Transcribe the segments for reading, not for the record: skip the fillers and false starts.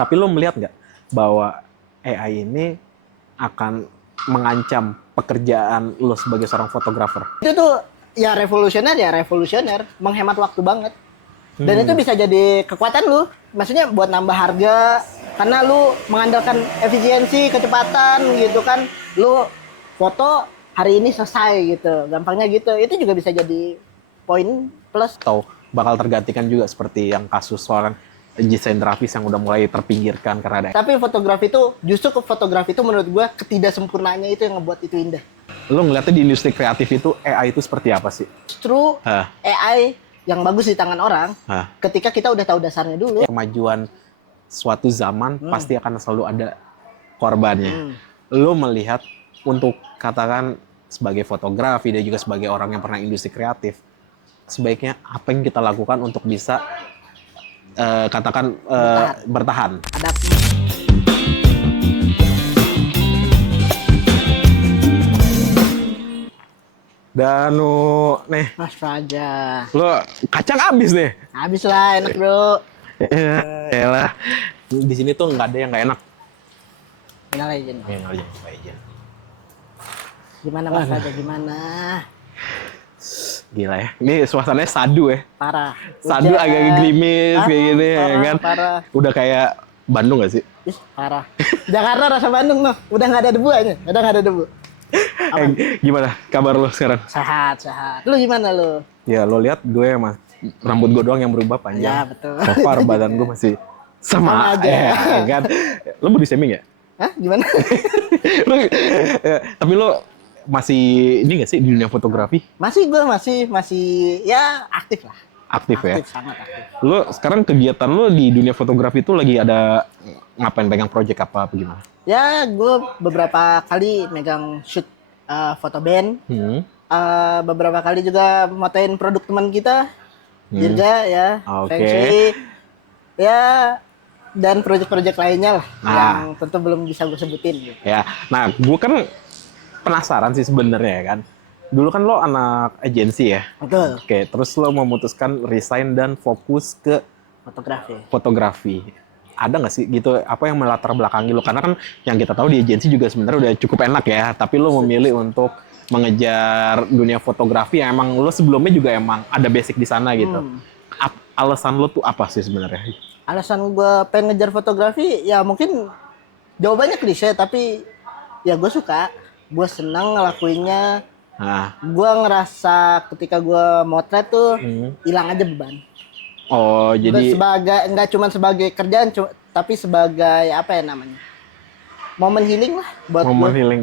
Tapi lo melihat nggak bahwa AI ini akan mengancam pekerjaan lo sebagai seorang fotografer? Itu tuh ya revolusioner, menghemat waktu banget. Dan itu bisa jadi kekuatan lu. Maksudnya buat nambah harga karena lu mengandalkan efisiensi, kecepatan gitu kan. Lu foto hari ini selesai gitu. Gampangnya gitu. Itu juga bisa jadi poin plus. Atau bakal tergantikan juga seperti yang kasus seorang desain grafis yang udah mulai terpinggirkan karena ada. Tapi fotografi itu menurut gua ketidaksempurnaannya itu yang ngebuat itu indah. Lo ngeliatnya di industri kreatif itu AI itu seperti apa sih? Justru AI yang bagus di tangan orang ketika kita udah tahu dasarnya dulu. Kemajuan suatu zaman pasti akan selalu ada korbannya. Lo melihat untuk katakan sebagai fotografi dan juga sebagai orang yang pernah industri kreatif, sebaiknya apa yang kita lakukan untuk bisa bertahan? Danu, nih. Mas Raja. Lo kacang abis nih. Habis lah, enak bro. Ya lah. Di sini tuh nggak ada yang nggak enak. Minal aja. Gimana Mas Raja, gimana? Gila ya. Ini suasananya sadu ya. Parah. Sadu agak gerimis kayak gini ya kan. Parah. Udah kayak Bandung nggak sih? Ih, parah. Jakarta rasa Bandung noh. Udah nggak ada debu aja. Udah nggak ada debu. Gimana kabar lo sekarang? Sehat. Lu gimana lu? Ya lo lihat gue emang rambut gue doang yang berubah panjang. Ya betul. So far badan gue masih sama aja. Ya, kan? Lo body shaming ya? Hah? Gimana? Tapi lo masih ini nggak sih di dunia fotografi? Gue masih ya aktif lah. Aktif ya? Sangat aktif. Lo sekarang kegiatan lo di dunia fotografi itu lagi ada ngapain, pegang project apa gimana? Ya, gue beberapa kali megang shoot foto band. Beberapa kali juga motoin produk teman kita. Dirga ya, Feng Shui. Ya, dan project-project lainnya lah yang tentu belum bisa gue sebutin gitu. Ya, nah gue kan penasaran sih sebenarnya ya kan. Dulu kan lo anak agensi ya. Betul. Oke, terus lo memutuskan resign dan fokus ke fotografi. Ada nggak sih gitu apa yang melatar belakangi lo? Karena kan yang kita tahu di agensi juga sebenarnya udah cukup enak ya. Tapi lo memilih untuk mengejar dunia fotografi yang emang lo sebelumnya juga emang ada basic di sana gitu. Alasan lo tuh apa sih sebenarnya? Alasan gue pengen ngejar fotografi ya mungkin jawabannya klise tapi ya gue suka. Gue senang ngelakuinnya. Gue ngerasa ketika gue motret tuh hilang aja beban. Oh, jadi nggak cuma sebagai kerjaan, tapi sebagai apa ya namanya? Momen healing lah buat momen healing.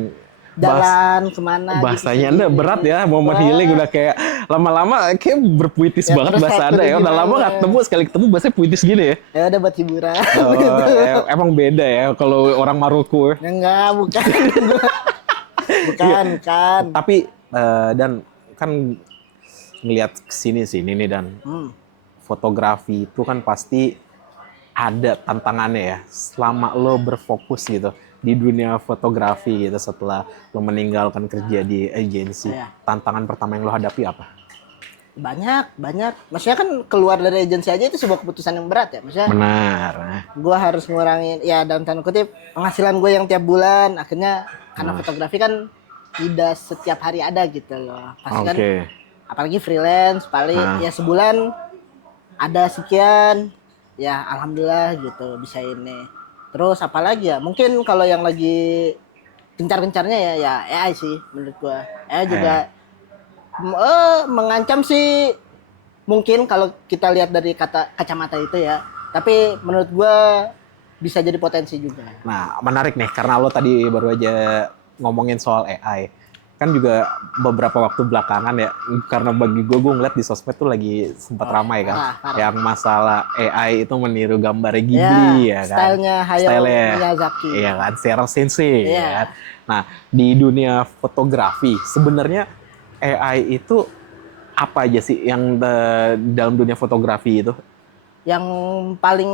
Jalan kemana? Bahasanya Anda berat ya, momen healing udah kayak lama-lama kayak berpuitis ya, banget bahasa Anda ya. Udah lama nggak ketemu, sekali ketemu bahasanya puitis gini ya. Ya udah buat hiburan. Oh, emang beda ya kalau orang Maluku. Enggak, bukan. bukan. Tapi dan kan ngelihat sini nih dan fotografi itu kan pasti ada tantangannya ya selama lo berfokus gitu di dunia fotografi gitu setelah lo meninggalkan kerja di agensi. Tantangan pertama yang lo hadapi apa? Banyak. Maksudnya kan keluar dari agensi aja itu sebuah keputusan yang berat ya. Maksudnya benar. Gue harus ngurangin ya dalam tanda kutip penghasilan gue yang tiap bulan. Akhirnya karena fotografi kan tidak setiap hari ada gitu loh. Pasti kan apalagi freelance paling ya sebulan ada sekian, ya alhamdulillah gitu bisa ini. Terus apalagi ya, mungkin kalau yang lagi gencar-gencarnya ya AI sih menurut gua. AI juga mengancam sih mungkin kalau kita lihat dari kacamata itu ya. Tapi menurut gua bisa jadi potensi juga. Nah, menarik nih karena lo tadi baru aja ngomongin soal AI. Kan juga beberapa waktu belakangan ya, karena bagi gue ngeliat di sosmed tuh lagi sempat ramai kan. Yang masalah AI itu meniru gambar Ghibli ya kan. Stylenya Hayao Miyazaki. Iya kan, Zero Sensei ya kan. Nah, di dunia fotografi sebenarnya AI itu apa aja sih yang dalam dunia fotografi itu? Yang paling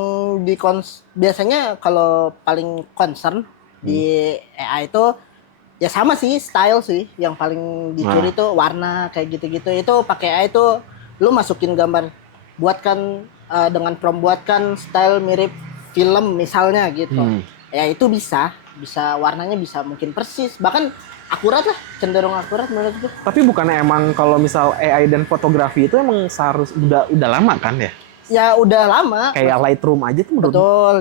biasanya kalau paling concern di AI itu ya sama sih, style sih yang paling dicuri tuh warna kayak gitu-gitu. Itu pakai AI tuh lu masukin gambar, buatkan dengan prompt buatkan style mirip film misalnya gitu. Ya itu bisa warnanya bisa mungkin persis, bahkan akurat lah, cenderung akurat menurut gue. Tapi bukannya emang kalau misal AI dan fotografi itu emang udah lama kan ya? Ya udah lama. Kayak Lightroom aja tuh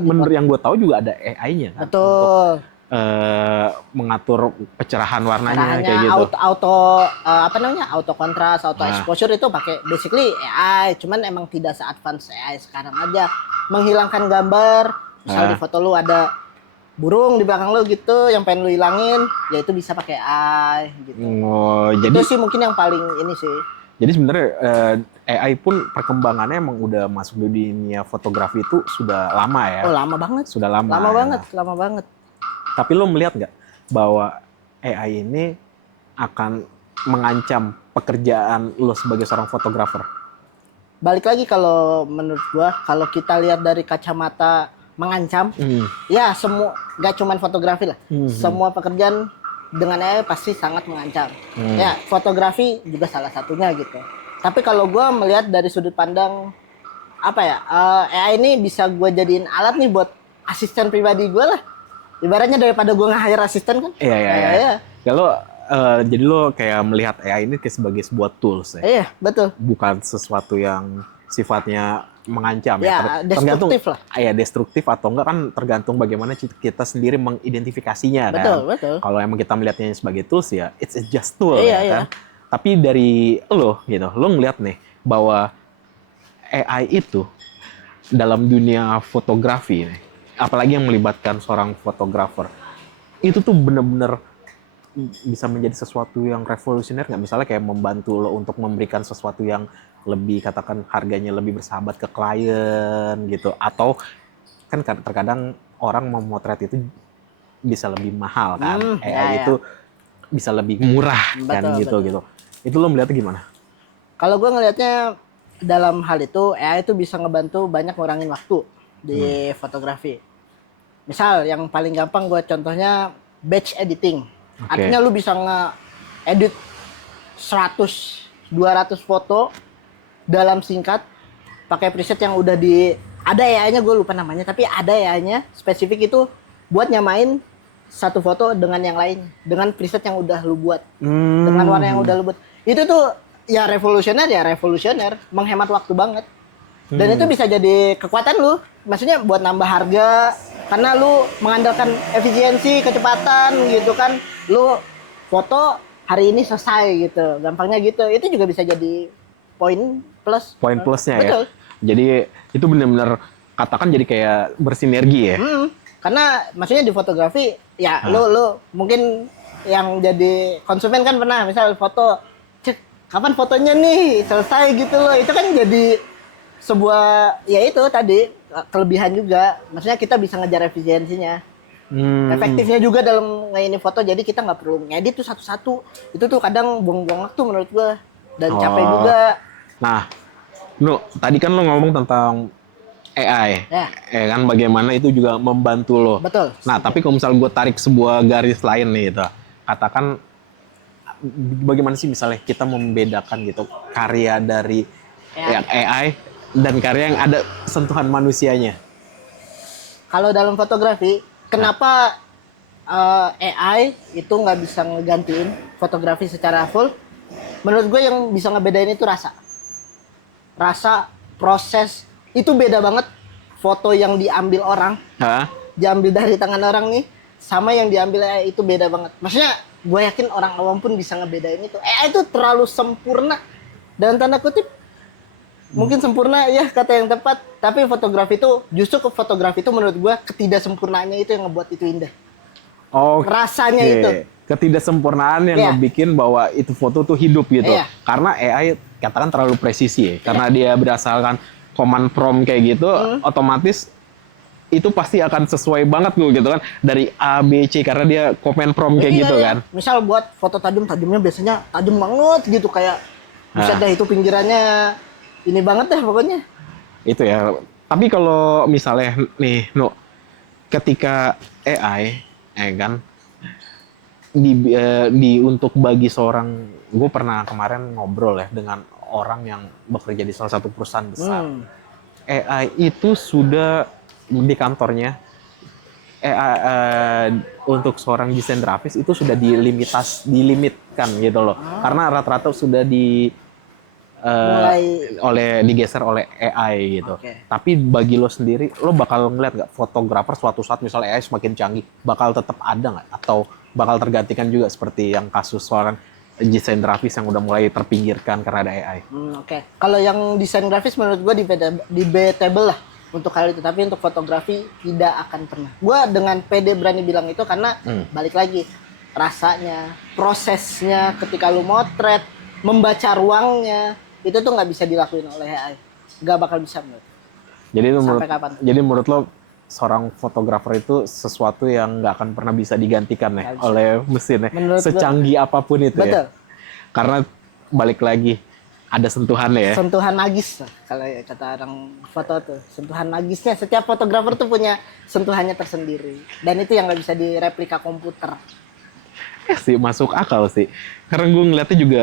menurut yang gue tahu juga ada AI-nya kan. Betul. Untuk mengatur pencerahan warnanya kayak gitu. Auto kontras, auto exposure itu pakai basically AI, cuman emang tidak se-advance AI sekarang aja. Menghilangkan gambar, misal di foto lu ada burung di belakang lu gitu yang pengen lu hilangin, ya itu bisa pakai AI gitu. Jadi itu sih mungkin yang paling ini sih. Jadi sebenarnya AI pun perkembangannya emang udah masuk di dunia fotografi itu sudah lama ya. Oh, lama banget. Sudah lama. Lama banget. Tapi lo melihat nggak bahwa AI ini akan mengancam pekerjaan lo sebagai seorang fotografer? Balik lagi kalau menurut gua, kalau kita lihat dari kacamata mengancam, ya semua, nggak cuma fotografi lah, semua pekerjaan dengan AI pasti sangat mengancam. Ya fotografi juga salah satunya gitu. Tapi kalau gua melihat dari sudut pandang AI ini bisa gua jadiin alat nih buat asisten pribadi gua lah. Ibaratnya daripada gue nge-hire asisten kan? Iya. Jadi lo kayak melihat AI ini kayak sebagai sebuah tools ya? Iya, betul. Bukan sesuatu yang sifatnya mengancam ya. Destruktif lah. Iya, destruktif atau enggak kan tergantung bagaimana kita sendiri mengidentifikasinya kan? Betul. Kalau emang kita melihatnya sebagai tools ya, it's just tool kan? Tapi dari lo ngelihat nih bahwa AI itu dalam dunia fotografi nih, apalagi yang melibatkan seorang fotografer, itu tuh bener-bener bisa menjadi sesuatu yang revolusioner nggak? Misalnya kayak membantu lo untuk memberikan sesuatu yang lebih, katakan harganya lebih bersahabat ke klien gitu, atau kan terkadang orang memotret itu bisa lebih mahal kan, AI itu bisa lebih murah kan gitu. Itu lo melihatnya gimana? Kalau gue ngelihatnya dalam hal itu AI itu bisa ngebantu banyak ngurangin waktu di fotografi. Misal yang paling gampang gue contohnya batch editing. Artinya lu bisa nge-edit 100-200 foto dalam singkat pakai preset yang udah ada AI-nya, gue lupa namanya, tapi ada AI-nya spesifik itu buat nyamain satu foto dengan yang lain dengan preset yang udah lu buat, dengan warna yang udah lu buat. Itu tuh ya revolusioner, menghemat waktu banget. Dan itu bisa jadi kekuatan lu, maksudnya buat nambah harga, karena lu mengandalkan efisiensi, kecepatan gitu kan. Lu foto hari ini selesai gitu, gampangnya gitu. Itu juga bisa jadi poin plusnya. Betul. Ya. Jadi itu benar-benar katakan jadi kayak bersinergi ya. Karena maksudnya di fotografi ya lu mungkin yang jadi konsumen kan pernah misal foto, cek kapan fotonya nih selesai gitu loh. Itu kan jadi sebuah, ya itu tadi kelebihan juga, maksudnya kita bisa ngejar efisiensinya, efektifnya juga dalam ini foto, jadi kita nggak perlu ngedit tuh satu-satu, itu tuh kadang buang-buang waktu menurut gua dan capek juga. Nah, tadi kan lo ngomong tentang AI, ya kan, bagaimana itu juga membantu lo. Betul. Nah, tapi kalau misal gue tarik sebuah garis lain nih, gitu, katakan bagaimana sih misalnya kita membedakan gitu karya dari AI dan karya yang ada sentuhan manusianya? Kalau dalam fotografi, kenapa AI itu nggak bisa ngegantiin fotografi secara full? Menurut gue yang bisa ngebedain itu rasa, proses itu beda banget. Foto yang diambil orang, diambil dari tangan orang nih, sama yang diambil AI itu beda banget. Maksudnya gue yakin orang awam pun bisa ngebedain itu. AI itu terlalu sempurna, dalam tanda kutip. Mungkin sempurna ya kata yang tepat, tapi fotografi itu menurut gua ketidaksempurnaannya itu yang ngebuat itu indah. Rasanya itu. Ketidaksempurnaan yang ngebikin bahwa itu foto tuh hidup gitu. Karena AI katakan terlalu presisi ya. Karena dia berdasarkan command prompt kayak gitu, otomatis itu pasti akan sesuai banget gitu kan, dari A, B, C, karena dia command prompt kayak gitu kan. Misal buat foto tajamnya biasanya tajam banget gitu, kayak bisa dah itu pinggirannya ini banget deh pokoknya. Itu ya. Tapi kalau misalnya nih, ketika AI, kan, untuk bagi seorang, gue pernah kemarin ngobrol ya dengan orang yang bekerja di salah satu perusahaan besar. AI itu sudah di kantornya untuk seorang desain grafis itu sudah dilimitkan gitu loh. Karena rata-rata sudah digeser oleh AI gitu. Okay. Tapi bagi lo sendiri, lo bakal ngeliat nggak fotografer suatu saat misalnya AI semakin canggih, bakal tetap ada nggak? Atau bakal tergantikan juga seperti yang kasus seorang desain grafis yang udah mulai terpinggirkan karena ada AI? Oke. Kalau yang desain grafis menurut gue debatable lah untuk hal itu, tapi untuk fotografi tidak akan pernah. Gue dengan pede berani bilang itu karena balik lagi rasanya, prosesnya ketika lu motret, membaca ruangnya, itu tuh nggak bisa dilakuin oleh AI, nggak bakal bisa menurut. Jadi menurut lo seorang fotografer itu sesuatu yang nggak akan pernah bisa digantikan ya oleh mesin ya, secanggih apapun itu. Betul. Ya. Karena balik lagi ada sentuhannya ya. Sentuhan magis kalau kata orang foto tuh, sentuhan magisnya. Setiap fotografer tuh punya sentuhannya tersendiri, dan itu yang nggak bisa direplika komputer. Sih masuk akal sih. Karena gue ngeliatnya juga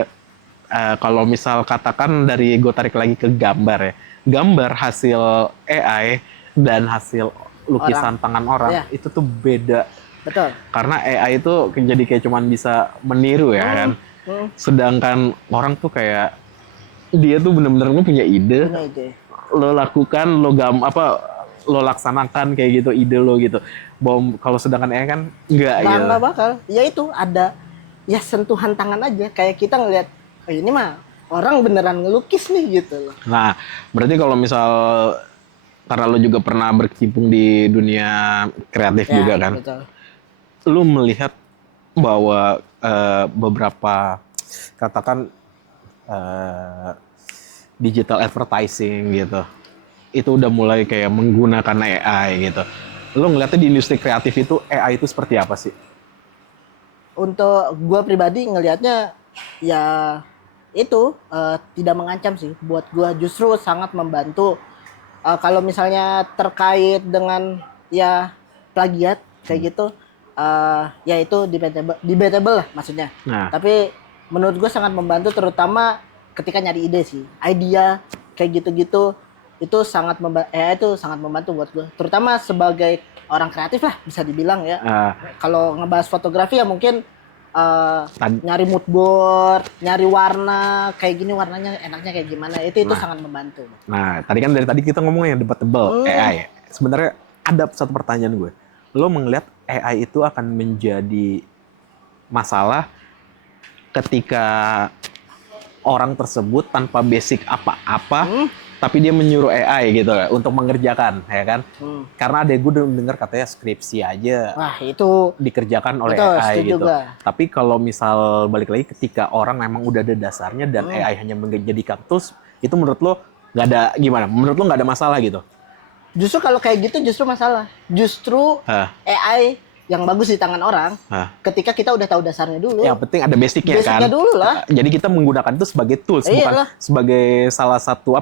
kalau misal katakan dari gue tarik lagi ke gambar ya, gambar hasil AI dan hasil lukisan tangan orang itu tuh beda. Betul. Karena AI itu jadi kayak cuman bisa meniru ya kan. Sedangkan orang tuh kayak dia tuh bener-bener lo punya ide, lo lakukan, lo laksanakan kayak gitu ide lo gitu. Kalau sedangkan AI kan enggak gitu. Nggak bakal. Ya itu ada ya sentuhan tangan aja. Kayak kita ngelihat, oh ini mah orang beneran ngelukis nih gitu loh. Nah, berarti kalau misal karena lo juga pernah berkecimpung di dunia kreatif juga kan, betul. Lo melihat bahwa beberapa katakan digital advertising gitu, itu udah mulai kayak menggunakan AI gitu. Lo ngeliatnya di industri kreatif itu AI itu seperti apa sih? Untuk gue pribadi ngelihatnya ya itu tidak mengancam sih. Buat gue justru sangat membantu. Kalau misalnya terkait dengan ya plagiat kayak gitu, ya itu debatable lah maksudnya. Nah. Tapi menurut gue sangat membantu, terutama ketika nyari ide sih, idea kayak gitu-gitu itu sangat membantu buat gue, terutama sebagai orang kreatif lah bisa dibilang ya. Kalau ngebahas fotografi ya mungkin nyari mood board, nyari warna kayak gini, warnanya enaknya kayak gimana, itu sangat membantu. Nah, dari tadi kita ngomongnya yang debatable AI. Sebenarnya ada satu pertanyaan gue. Lo melihat AI itu akan menjadi masalah ketika orang tersebut tanpa basic apa-apa, tapi dia menyuruh AI gitu untuk mengerjakan, ya kan? Karena ada gue dengar katanya skripsi aja itu dikerjakan oleh AI gitu. Juga. Tapi kalau misal balik lagi ketika orang memang udah ada dasarnya dan AI hanya menjadikan tools, itu menurut lo nggak ada gimana? Menurut lo nggak ada masalah gitu? Justru kalau kayak gitu justru masalah. Justru AI yang bagus di tangan orang, ketika kita udah tahu dasarnya dulu. Yang penting ada basicnya kan. Basicnya dulu lah. Jadi kita menggunakan itu sebagai tools, bukan sebagai salah satu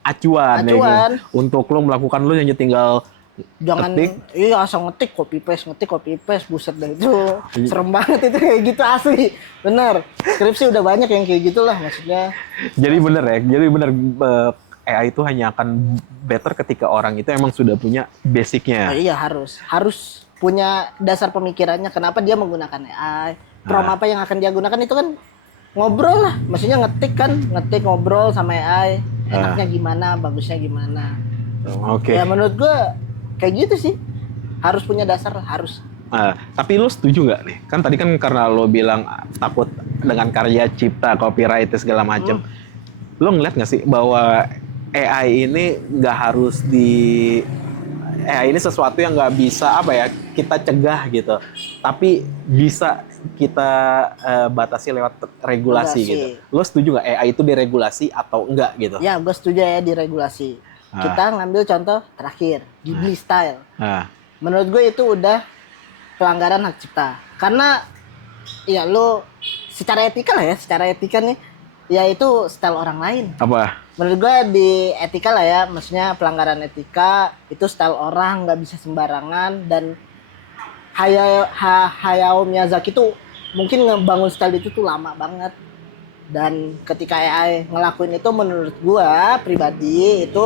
acuan. Ya, untuk lo melakukan, lo hanya tinggal ketik. Iya, asal ngetik copy paste, buset dah itu serem banget itu kayak gitu asli. Bener. Skripsi udah banyak yang kayak gitulah maksudnya. Jadi bener ya. Jadi bener AI itu hanya akan better ketika orang itu emang sudah punya basicnya. Iya, harus punya dasar pemikirannya kenapa dia menggunakan AI. Prompt apa yang akan dia gunakan itu kan ngobrol lah. Maksudnya ngetik ngobrol sama AI. Enaknya gimana, bagusnya gimana. Oke. Ya menurut gue kayak gitu sih. Harus punya dasar, harus. Tapi lo setuju nggak nih? Kan tadi kan karena lo bilang takut dengan karya cipta, copyright segala macam. Lo ngeliat nggak sih bahwa AI ini nggak harus AI ini sesuatu yang nggak bisa kita cegah gitu, tapi bisa kita batasi lewat regulasi gitu. Lo setuju nggak AI itu diregulasi atau enggak gitu? Ya, gue setuju ya diregulasi. Kita ngambil contoh terakhir, Ghibli Style. Menurut gue itu udah pelanggaran hak cipta, karena ya lo secara etika nih, ya itu style orang lain. Apa? Menurut gue di etika lah ya, maksudnya pelanggaran etika itu style orang, nggak bisa sembarangan. Dan Hayao Miyazaki tuh mungkin ngebangun style itu tuh lama banget. Dan ketika AI ngelakuin itu menurut gua pribadi itu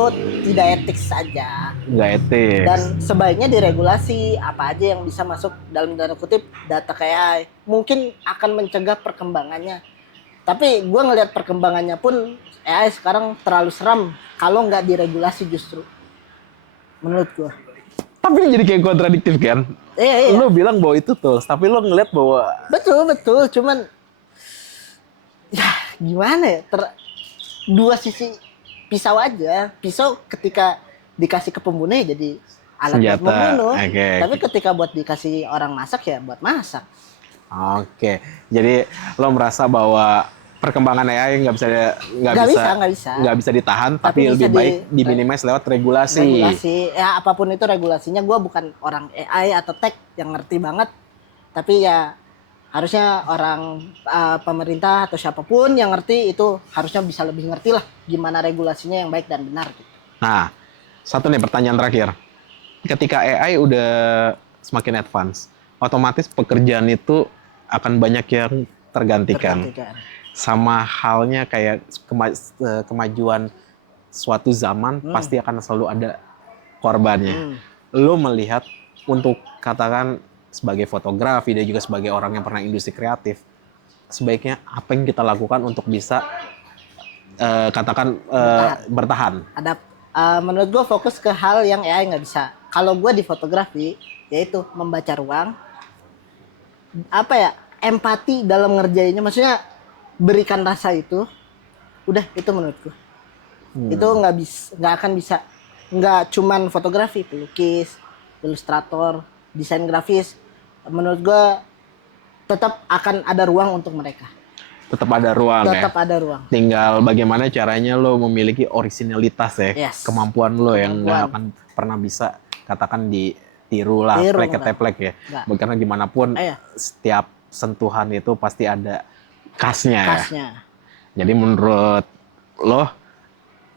tidak etik saja. Nggak etis. Dan sebaiknya diregulasi apa aja yang bisa masuk dalam tanda kutip data ke AI. Mungkin akan mencegah perkembangannya. Tapi gua ngelihat perkembangannya pun AI sekarang terlalu seram kalau nggak diregulasi justru. Menurut gua. Tapi jadi kayak kontradiktif kan? Iya. Lu bilang bahwa itu tools, tapi lu ngeliat bahwa Betul, cuman ya gimana ya? Dua sisi pisau aja. Pisau ketika dikasih ke pembunuh ya jadi alat senjata. buat membunuh. Okay. Tapi ketika buat dikasih orang masak ya buat masak. Oke. Jadi lo merasa bahwa perkembangan AI nggak bisa ditahan, tapi lebih baik diminimize lewat regulasi. Regulasi, ya apapun itu regulasinya. Gue bukan orang AI atau tech yang ngerti banget, tapi ya harusnya orang pemerintah atau siapapun yang ngerti itu harusnya bisa lebih ngerti lah gimana regulasinya yang baik dan benar. Gitu. Nah, satu nih pertanyaan terakhir. Ketika AI udah semakin advance, otomatis pekerjaan itu akan banyak yang tergantikan. Sama halnya kayak kemajuan suatu zaman pasti akan selalu ada korbannya. Lo melihat untuk katakan sebagai fotografi dan juga sebagai orang yang pernah industri kreatif, sebaiknya apa yang kita lakukan untuk bisa bertahan? Menurut gue fokus ke hal yang AI nggak bisa. Kalau gue di fotografi, yaitu membaca ruang, empati dalam ngerjainnya, maksudnya berikan rasa itu, udah itu menurutku. Itu nggak akan bisa, nggak cuman fotografi, pelukis, ilustrator, desain grafis, menurut gue tetap akan ada ruang untuk mereka. Tetap ada ruang. Ada ruang. Tinggal bagaimana caranya lo memiliki originalitas ya, kemampuan lo yang nggak akan pernah bisa katakan ditiru lah, plek-teplek ya. Karena gimana pun setiap sentuhan itu pasti ada khasnya. Jadi menurut lo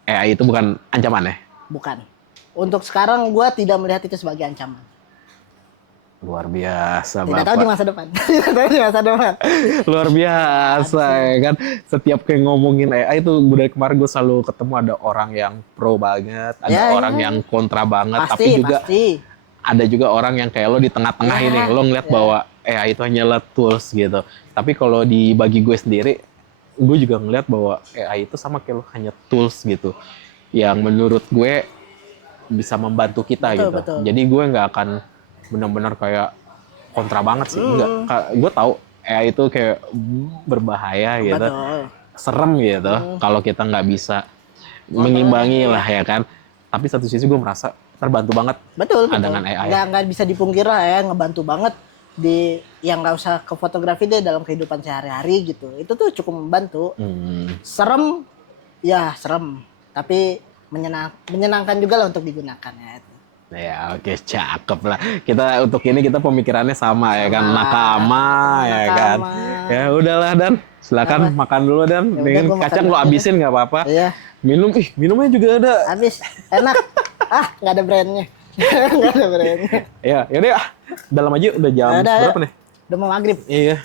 AI itu bukan ancaman ya? Bukan. Untuk sekarang gue tidak melihat itu sebagai ancaman. Luar biasa, Tidak tahu di masa depan. Luar biasa ya kan. Setiap kayak ngomongin AI itu dari kemarin gue selalu ketemu ada orang yang pro banget, ada orang yang kontra banget, tapi juga ada juga orang yang kayak lo di tengah-tengah ini. Lo ngeliat bahwa AI itu hanyalah tools gitu. Tapi kalau dibagi gue sendiri, gue juga ngeliat bahwa AI itu sama kayak lo hanya tools gitu. Yang menurut gue bisa membantu kita gitu. Jadi gue nggak akan benar-benar kayak kontra banget sih. Enggak. Gue tahu AI itu kayak berbahaya gitu. Serem gitu kalau kita nggak bisa mengimbangi lah ya kan. Tapi satu sisi gue merasa terbantu banget dengan AI. Nggak bisa dipungkir lah ya, ngebantu banget di yang nggak usah ke fotografi deh, dalam kehidupan sehari-hari gitu. Itu tuh cukup membantu. Serem, ya serem. Tapi menyenangkan juga lah untuk digunakan ya. Ya oke, cakep lah. Kita untuk ini kita pemikirannya sama ya kan, nakama ya kan. Ya udahlah Dan, silakan makan dulu Dan. Dengan kacang lo abisin nggak apa-apa. Iya. Minumnya juga ada. Habis, enak. Nggak ada brandnya. Nggak ada brandnya. Ya, yaudah. Dalam aja udah jam berapa nih? Udah mau maghrib. Iya.